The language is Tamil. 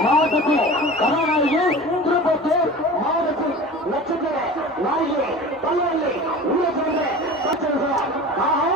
மாவட்டத்தில் கதாநாயகி திருப்பத்தூர் மாவட்டத்தில் நட்சத்திர நாயகி பல்லாளி உள்ளே சென்ற ஆஹா